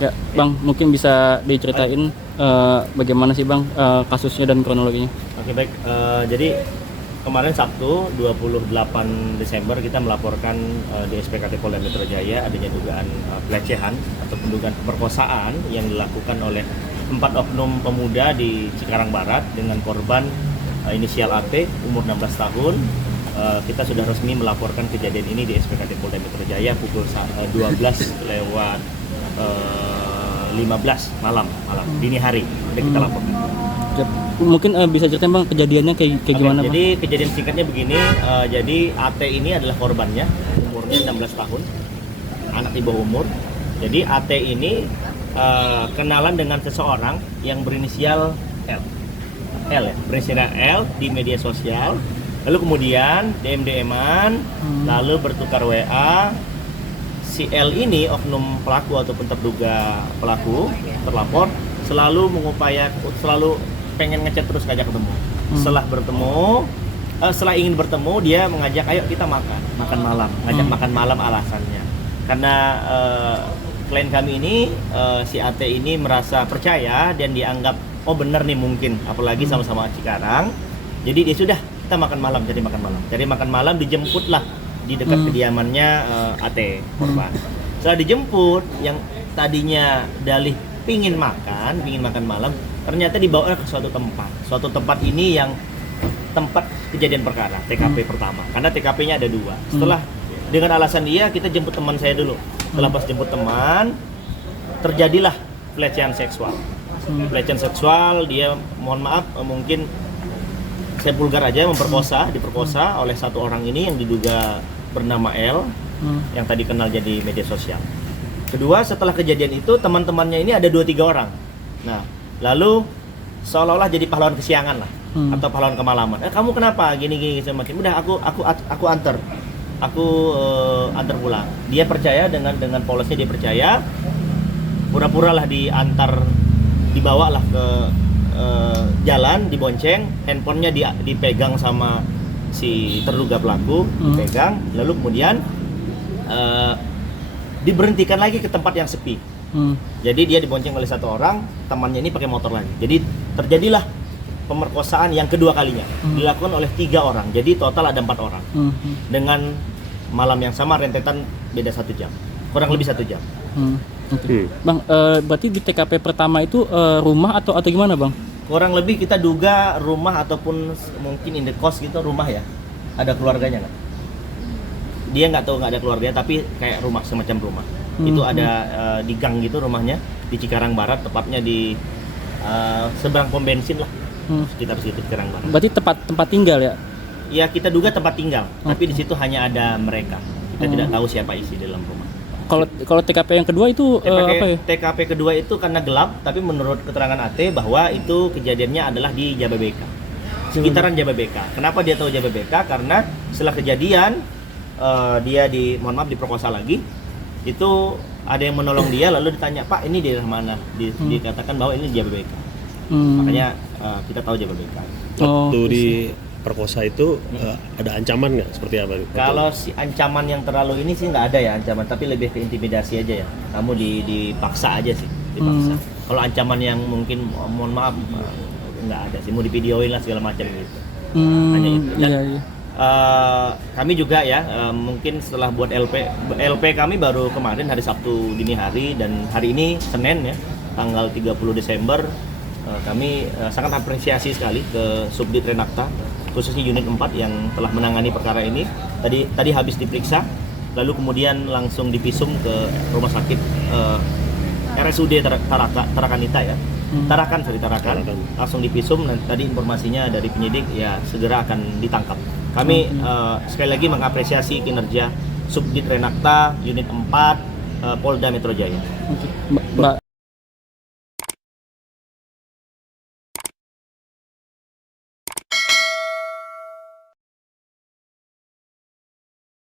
Ya, Bang, mungkin bisa diceritain bagaimana sih Bang kasusnya dan kronologinya? Oke, baik. Jadi kemarin Sabtu 28 Desember kita melaporkan di SPKT Polda Metro Jaya adanya dugaan pelecehan atau dugaan pemerkosaan yang dilakukan oleh 4 oknum pemuda di Cikarang Barat dengan korban inisial AP umur 16 tahun. Kita sudah resmi melaporkan kejadian ini di SPKT Polda Metro Jaya pukul 12:15 malam dini hari udah kita laporkan. Mungkin bisa ceritain Bang kejadiannya kayak gimana Bang? Jadi kejadian singkatnya begini, jadi AT ini adalah korbannya, umurnya 16 tahun, anak di bawah umur. Jadi AT ini kenalan dengan seseorang yang berinisial L ya, berinisial L di media sosial. Lalu kemudian DM-an, lalu bertukar WA. Si L ini oknum pelaku ataupun terduga pelaku terlapor selalu selalu pengen ngechat terus ngajak ketemu. Setelah ingin bertemu dia mengajak ayo kita makan malam, ngajak makan malam alasannya karena klien kami ini si AT ini merasa percaya dan dianggap oh bener nih mungkin apalagi sama-sama Cikarang. Jadi dia sudah kita makan malam, cari makan malam dijemputlah di dekat kediamannya AT korban. Setelah dijemput yang tadinya dalih pingin makan malam ternyata dibawa ke suatu tempat ini yang tempat kejadian perkara TKP pertama karena TKP-nya ada 2. Setelah dengan alasan dia kita jemput teman saya dulu. Setelah pas jemput teman terjadilah pelecehan seksual. Pelecehan seksual dia mohon maaf mungkin saya vulgar aja diperkosa oleh satu orang ini yang diduga bernama L yang tadi kenal jadi media sosial. Kedua, setelah kejadian itu teman-temannya ini ada 2-3 orang. Nah, lalu seolah-olah jadi pahlawan kesiangan lah atau pahlawan kemalaman. Kamu kenapa gini semakin? Udah aku antar. Antar pulang. Dia percaya dengan polosnya dia percaya. Pura-pura lah dibawa lah ke jalan, dibonceng, handphonenya dipegang sama si terduga pelaku, dipegang, lalu kemudian diberhentikan lagi ke tempat yang sepi. Jadi dia dibonceng oleh satu orang, temannya ini pakai motor lagi. Jadi terjadilah pemerkosaan yang kedua kalinya dilakukan oleh 3 orang. Jadi total ada 4 orang. Dengan malam yang sama rentetan beda 1 jam, kurang lebih 1 jam. Bang, berarti di TKP pertama itu rumah atau gimana Bang? Kurang lebih kita duga rumah ataupun mungkin in the cost gitu rumah ya. Ada keluarganya nggak? Dia nggak tahu nggak ada keluarganya tapi kayak rumah semacam rumah. Itu ada di gang gitu rumahnya di Cikarang Barat tepatnya di seberang pom bensin lah. Sekitar situ Cikarang Barat. Berarti tempat tinggal ya? Ya kita duga tempat tinggal, tapi di situ hanya ada mereka. Kita tidak tahu siapa isi dalam rumah. Kalau TKP yang kedua itu apa ya? TKP kedua itu karena gelap, tapi menurut keterangan AT bahwa itu kejadiannya adalah di Jababeka, sekitaran Jababeka. Kenapa dia tahu Jababeka? Karena setelah kejadian dia diperkosa lagi, itu ada yang menolong dia lalu ditanya Pak ini daerah mana? Dikatakan bahwa ini Jababeka. Makanya kita tahu Jababeka. Waktu diperkosa itu ada ancaman nggak seperti apa? Kalau si ancaman yang terlalu ini sih nggak ada ya ancaman, tapi lebih ke intimidasi aja ya. Kamu dipaksa aja sih, dipaksa. Kalau ancaman yang mungkin mohon maaf nggak ada sih, mau divideoin lah segala macam gitu. Hanya itu. Dan kami juga ya mungkin setelah buat LP kami baru kemarin hari Sabtu dini hari dan hari ini Senin ya tanggal 30 Desember kami sangat apresiasi sekali ke Subdit Renakta khususnya unit 4 yang telah menangani perkara ini. Tadi habis diperiksa, lalu kemudian langsung divisum ke rumah sakit RSUD Tarakanita ya. Tarakan. Langsung divisum dan tadi informasinya dari penyidik ya segera akan ditangkap. Kami sekali lagi mengapresiasi kinerja Subdit Renakta unit 4 Polda Metro Jaya.